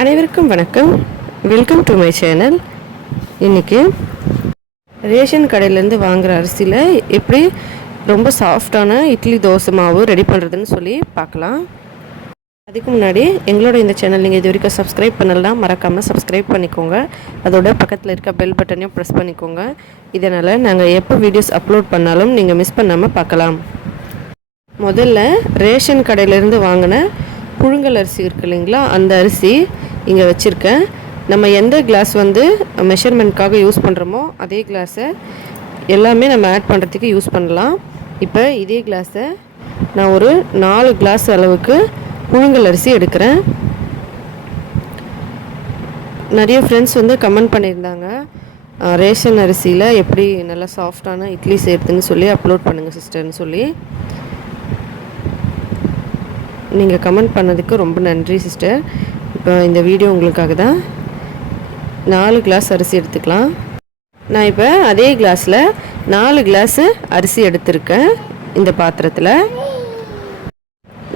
அனைவருக்கும் வணக்கம். Welcome to my channel இன்றைக்கி ரேஷன் கடையிலேருந்து வாங்குகிற அரிசியில் எப்படி ரொம்ப சாஃப்டான இட்லி தோசை மாவு ரெடி பண்ணுறதுன்னு சொல்லி பார்க்கலாம். அதுக்கு முன்னாடி எங்களோட இந்த சேனல் நீங்கள் இது வரைக்கும் சப்ஸ்கிரைப் பண்ணலாம் மறக்காமல் சப்ஸ்கிரைப் பண்ணிக்கோங்க. அதோட பக்கத்தில் இருக்க பெல் பட்டனையும் ப்ரெஸ் பண்ணிக்கோங்க. இதனால் நாங்கள் எப்போ வீடியோஸ் அப்லோட் பண்ணாலும் நீங்கள் மிஸ் பண்ணாமல் பார்க்கலாம். முதல்ல ரேஷன் கடையிலேருந்து வாங்கின புழுங்கல் அரிசி இருக்கு இல்லைங்களா? அந்த அரிசி இங்கே வச்சுருக்கேன். நம்ம எந்த கிளாஸ் வந்து மெஷர்மெண்ட்காக யூஸ் பண்ணுறோமோ அதே கிளாஸை எல்லாமே நம்ம ஆட் பண்ணுறதுக்கு யூஸ் பண்ணலாம். இப்போ இதே கிளாஸை நான் ஒரு நாலு கிளாஸ் அளவுக்கு புழுங்கல் அரிசி எடுக்கிறேன். நிறைய ஃப்ரெண்ட்ஸ் வந்து கமெண்ட் பண்ணியிருந்தாங்க. ரேஷன் அரிசியில் எப்படி நல்லா சாஃப்டான இட்லி செய்கிறதுன்னு சொல்லி அப்லோட் பண்ணுங்கள் சிஸ்டர்னு சொல்லி. நீங்கள் கமெண்ட் பண்ணதுக்கு ரொம்ப நன்றி சிஸ்டர் இப்போ இந்த வீடியோ உங்களுக்காக தான். நாலு கிளாஸ் அரிசி எடுத்துக்கலாம். நான் இப்போ அதே கிளாஸில் நாலு கிளாஸு அரிசி எடுத்திருக்கேன் இந்த பாத்திரத்தில்.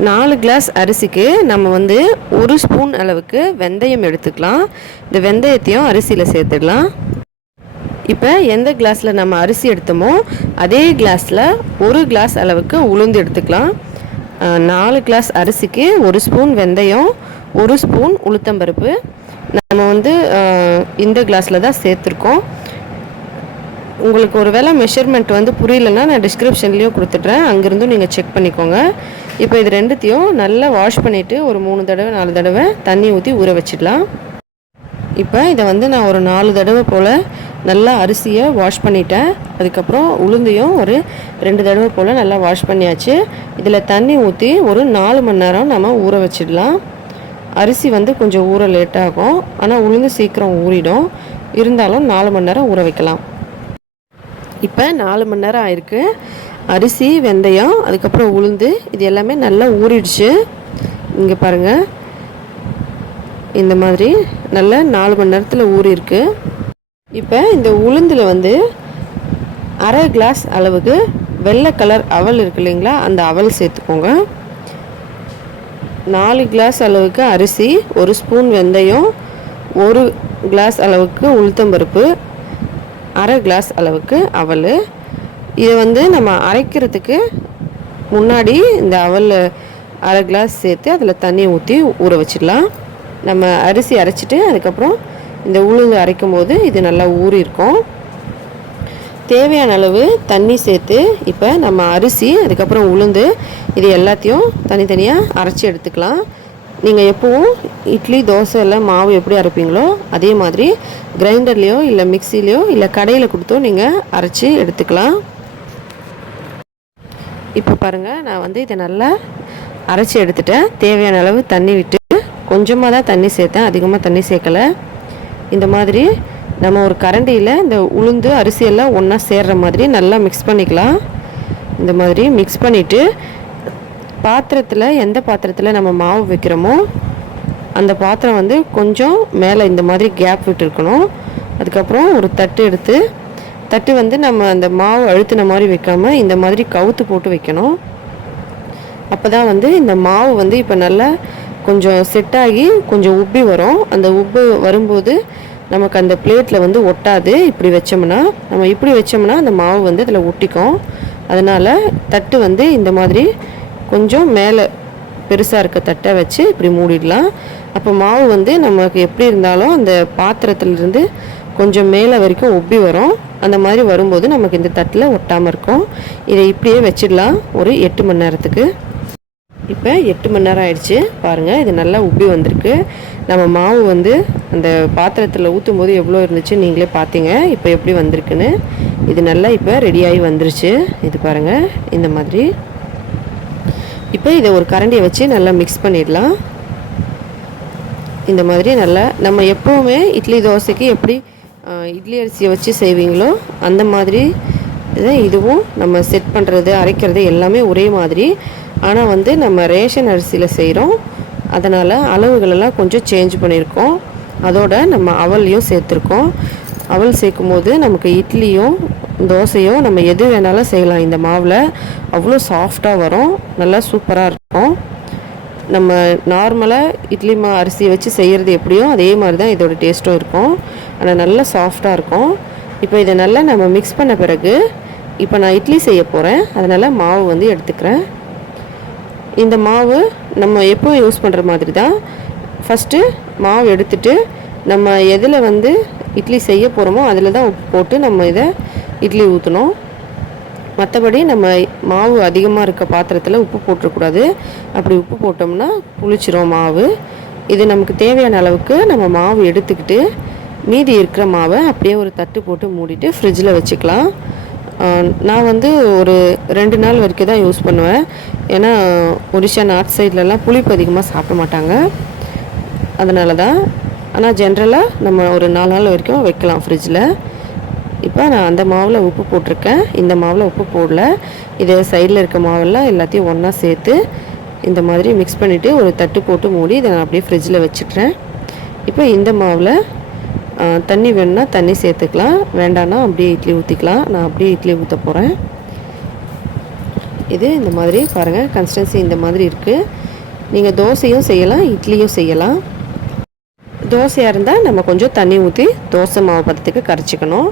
நாலு கிளாஸ் அரிசிக்கு நம்ம வந்து ஒரு ஸ்பூன் அளவுக்கு வெந்தயம் எடுத்துக்கலாம். இந்த வெந்தயத்தையும் அரிசியில் சேர்த்துடலாம். இப்போ எந்த கிளாஸில் நம்ம அரிசி எடுத்தோமோ அதே கிளாஸில் ஒரு கிளாஸ் அளவுக்கு உளுந்து எடுத்துக்கலாம். நாலு கிளாஸ் அரிசிக்கு ஒரு ஸ்பூன் வெந்தயம் ஒரு ஸ்பூன் உளுத்தம்பருப்பு நம்ம வந்து இந்த கிளாஸில் தான் சேர்த்துருக்கோம். உங்களுக்கு ஒரு வேளை மெஷர்மெண்ட் வந்து புரியலன்னா நான் டிஸ்கிரிப்ஷன்லேயும் கொடுத்துட்றேன். அங்கேருந்தும் நீங்கள் செக் பண்ணிக்கோங்க. இப்போ இது ரெண்டுத்தையும் நல்லா வாஷ் பண்ணிவிட்டு ஒரு மூணு தடவை நாலு தடவை தண்ணி ஊற்றி ஊற வச்சிடலாம். இப்போ இதை வந்து நான் ஒரு நாலு தடவை போல் நல்லா அரிசியை வாஷ் பண்ணிட்டேன். அதுக்கப்புறம் உளுந்தையும் ஒரு ரெண்டு தடவை போல் நல்லா வாஷ் பண்ணியாச்சு. இதில் தண்ணி ஊற்றி ஒரு நாலு மணி நேரம் நம்ம ஊற வச்சிடலாம். அரிசி வந்து கொஞ்சம் ஊற லேட்டாகும் ஆனால் உளுந்து சீக்கிரம் ஊறிடும். இருந்தாலும் நாலு மணி நேரம் ஊற வைக்கலாம். இப்போ நாலு மணி நேரம் ஆயிருக்கு. அரிசி வெந்தயம் அதுக்கப்புறம் உளுந்து இது எல்லாமே நல்லா ஊறிடுச்சு. இங்கே பாருங்கள் இந்த மாதிரி நல்லா நாலு மணி நேரத்தில் ஊறிருக்கு இப்போ இந்த உளுந்தில் வந்து அரை கிளாஸ் அளவுக்கு வெள்ளை கலர் அவல் இருக்கு இல்லைங்களா? அந்த அவல் சேர்த்துக்கோங்க. நாலு கிளாஸ் அளவுக்கு அரிசி ஒரு ஸ்பூன் வெந்தயம் ஒரு கிளாஸ் அளவுக்கு உளுத்தம்பருப்பு அரை கிளாஸ் அளவுக்கு அவல். இதை வந்து நம்ம அரைக்கிறதுக்கு முன்னாடி இந்த அவல் அரை கிளாஸ் சேர்த்து அதில் தண்ணி ஊற்றி ஊற வச்சிடலாம். நம்ம அரிசி அரைச்சிட்டு அதுக்கப்புறம் இந்த உளுந்து அரைக்கும் போது இது நல்லா ஊறி இருக்கும் தேவையான அளவு தண்ணி சேர்த்து இப்போ நம்ம அரிசி அதுக்கப்புறம் உளுந்து இது எல்லாத்தையும் தனித்தனியாக அரைச்சி எடுத்துக்கலாம். நீங்கள் எப்போவும் இட்லி தோசை எல்லாம் மாவு எப்படி அரைப்பீங்களோ அதே மாதிரி கிரைண்டர்லேயோ இல்லை மிக்சிலேயோ இல்லை கடையில் கொடுத்தோ நீங்கள் அரைச்சி எடுத்துக்கலாம். இப்போ பாருங்கள் நான் வந்து இதை நல்லா அரைச்சி எடுத்துட்டேன். தேவையான அளவு தண்ணி விட்டு கொஞ்சமாக தான் தண்ணி சேர்த்தேன். அதிகமாக தண்ணி சேர்க்கலை. இந்த மாதிரி நம்ம ஒரு கரண்டியில் இந்த உளுந்து அரிசியெல்லாம் ஒன்றா சேர்ற மாதிரி நல்லா மிக்ஸ் பண்ணிக்கலாம். இந்த மாதிரி மிக்ஸ் பண்ணிவிட்டு பாத்திரத்தில் எந்த பாத்திரத்தில் நம்ம மாவு வைக்கிறோமோ அந்த பாத்திரம் வந்து கொஞ்சம் மேலே இந்த மாதிரி கேப் விட்டுருக்கணும். அதுக்கப்புறம் ஒரு தட்டு எடுத்து தட்டு வந்து நம்ம அந்த மாவு அழுத்தின மாதிரி வைக்காமல் இந்த மாதிரி கவுத்து போட்டு வைக்கணும். அப்போ தான் வந்து இந்த மாவு வந்து இப்போ நல்லா கொஞ்சம் செட் ஆகி கொஞ்சம் உப்பி வரும். அந்த உப்பு வரும்போது நமக்கு அந்த பிளேட்டில் வந்து ஒட்டாது. இப்படி வச்சோம்னா நம்ம இப்படி வச்சோம்னா அந்த மாவு வந்து அதில் ஒட்டிக்கும். அதனால் தட்டு வந்து இந்த மாதிரி கொஞ்சம் மேலே பெருசாக இருக்க தட்டை வச்சு இப்படி மூடிடலாம். அப்போ மாவு வந்து நமக்கு எப்படி இருந்தாலும் அந்த பாத்திரத்துலேருந்து கொஞ்சம் மேலே வரைக்கும் உப்பி வரும். அந்த மாதிரி வரும்போது நமக்கு இந்த தட்டில் ஒட்டாமல் இருக்கும். இதை இப்படியே வச்சிடலாம். ஒரு எட்டு மணி நேரத்துக்கு. இப்போ எட்டு மணி நேரம் ஆயிடுச்சு. பாருங்கள் இது நல்லா உப்பி வந்திருக்கு. நம்ம மாவு வந்து அந்த பாத்திரத்தில் ஊற்றும் போது எவ்வளோ இருந்துச்சு நீங்களே பார்த்தீங்க இப்போ எப்படி வந்திருக்குன்னு. இது நல்லா இப்போ ரெடியாகி வந்துருச்சு. இது பாருங்கள் இந்த மாதிரி. இப்போ இதை ஒரு கரண்டியை வச்சு நல்லா மிக்ஸ் பண்ணிடலாம். இந்த மாதிரி நல்லா நம்ம எப்போவுமே இட்லி தோசைக்கு எப்படி இட்லி அரிசியை வச்சு செய்வீங்களோ அந்த மாதிரி இதை இதுவும் நம்ம செட் பண்ணுறது அரைக்கிறது எல்லாமே ஒரே மாதிரி. ஆனால் வந்து நம்ம ரேஷன் அரிசியில் செய்கிறோம் அதனால் அளவுகளெல்லாம் கொஞ்சம் சேஞ்ச் பண்ணியிருக்கோம். அதோட நம்ம அவலையும் சேர்த்துருக்கோம். அவல் சேர்க்கும் போது நமக்கு இட்லியும் தோசையோ நம்ம எது வேணாலும் செய்யலாம். இந்த மாவில் அவ்வளோ சாஃப்டாக வரும். நல்லா சூப்பராக இருக்கும். நம்ம நார்மலாக இட்லி மா அரிசி வச்சு செய்கிறது எப்படியோ அதே மாதிரி தான் இதோட டேஸ்ட்டும் இருக்கும். ஆனால் நல்லா சாஃப்டாக இருக்கும். இப்போ இதை நல்லா நம்ம மிக்ஸ் பண்ண பிறகு இப்போ நான் இட்லி செய்ய போகிறேன் அதனால் மாவு வந்து எடுத்துக்கிறேன். இந்த மாவு நம்ம எப்போ யூஸ் பண்ணுற மாதிரி தான் ஃபஸ்ட்டு மாவு எடுத்துட்டு நம்ம எதில் வந்து இட்லி செய்ய போகிறோமோ அதில் தான் உப்பு போட்டு நம்ம இதை இட்லி ஊற்றணும் மற்றபடி நம்ம மாவு அதிகமாக இருக்க பாத்திரத்தில் உப்பு போட்டுறக்கூடாது. அப்படி உப்பு போட்டோம்னா புளிச்சிரும் மாவு. இது நமக்கு தேவையான அளவுக்கு நம்ம மாவு எடுத்துக்கிட்டு மீதி இருக்கிற மாவை அப்படியே ஒரு தட்டு போட்டு மூடிட்டு ஃப்ரிட்ஜில் வச்சுக்கலாம். நான் வந்து ஒரு ரெண்டு நாள் வரைக்கும் தான் யூஸ் பண்ணுவேன். ஏன்னா ஒடிஷா நார்த் சைட்லலாம் புளிப்பு அதிகமாக சாப்பிட மாட்டாங்க. அதனால தான். ஆனால் ஜென்ரலாக நம்ம ஒரு நாலு நாள் வரைக்கும் வைக்கலாம் ஃப்ரிட்ஜில் இப்போ நான் அந்த மாவில் உப்பு போட்டிருக்கேன். இந்த மாவில் உப்பு போடல. இதே சைடில் இருக்க மாவெல்லாம் எல்லாத்தையும் ஒன்றா சேர்த்து இந்த மாதிரி மிக்ஸ் பண்ணிவிட்டு ஒரு தட்டு போட்டு மூடி இதை நான் அப்படியே ஃப்ரிட்ஜில் வச்சுட்றேன் இப்போ இந்த மாவில் தண்ணி வேணும்னா தண்ணி சேர்த்துக்கலாம். வேண்டான்னா அப்படியே இட்லி ஊற்றிக்கலாம் நான் அப்படியே இட்லி ஊற்ற போகிறேன் இது இந்த மாதிரி பாருங்கள் கன்சிஸ்டன்சி இந்த மாதிரி இருக்குது நீங்கள் தோசையும் செய்யலாம் இட்லியும் செய்யலாம். தோசையாக இருந்தால் நம்ம கொஞ்சம் தண்ணி ஊற்றி தோசை மாவு பதத்துக்கு கரைச்சிக்கணும்.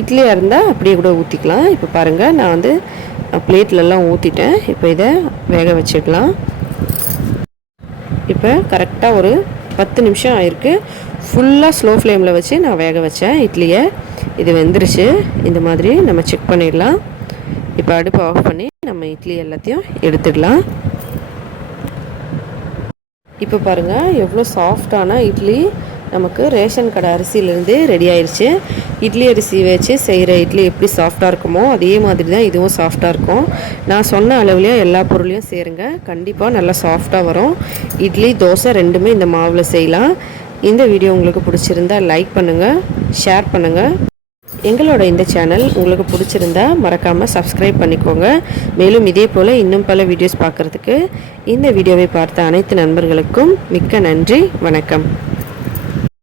இட்லியாக இருந்தால் அப்படியே கூட ஊற்றிக்கலாம் இப்போ பாருங்கள் நான் வந்து பிளேட்லலாம் ஊற்றிட்டேன் இப்போ இதை வேக வச்சுக்கலாம். இப்போ கரெக்டாக ஒரு பத்து நிமிஷம் ஆயிருக்கு. ஃபுல்லாக ஸ்லோ ஃப்ளேமில் வச்சு நான் வேக வச்சேன். இட்லியை. இது வெந்துருச்சு. இந்த மாதிரி நம்ம செக் பண்ணிடலாம். இப்போ அடுப்பு ஆஃப் பண்ணி நம்ம இட்லி எல்லாத்தையும் எடுத்துடலாம். இப்போ பாருங்கள் எவ்வளோ சாஃப்டான இட்லி. நமக்கு ரேஷன் கடை அரிசியிலேருந்து ரெடி ஆயிடுச்சு இட்லி அரிசி வச்சு செய்கிற இட்லி எப்படி சாஃப்டாக இருக்குமோ அதே மாதிரி தான் இதுவும் சாஃப்டாக இருக்கும். நான் சொன்ன அளவுலேயே எல்லா பொருளையும் சேருங்க. கண்டிப்பாக நல்லா சாஃப்டாக வரும். இட்லி தோசை ரெண்டுமே இந்த மாவில் செய்யலாம். இந்த வீடியோ உங்களுக்கு பிடிச்சிருந்தா லைக் பண்ணுங்கள் ஷேர் பண்ணுங்கள் எங்களோட இந்த சேனல் உங்களுக்கு பிடிச்சிருந்தா மறக்காமல் சப்ஸ்கிரைப் பண்ணிக்கோங்க. மேலும் இதே போல் இன்னும் பல வீடியோஸ் பார்க்குறதுக்கு இந்த வீடியோவை பார்த்த அனைத்து நண்பர்களுக்கும் மிக்க நன்றி வணக்கம்.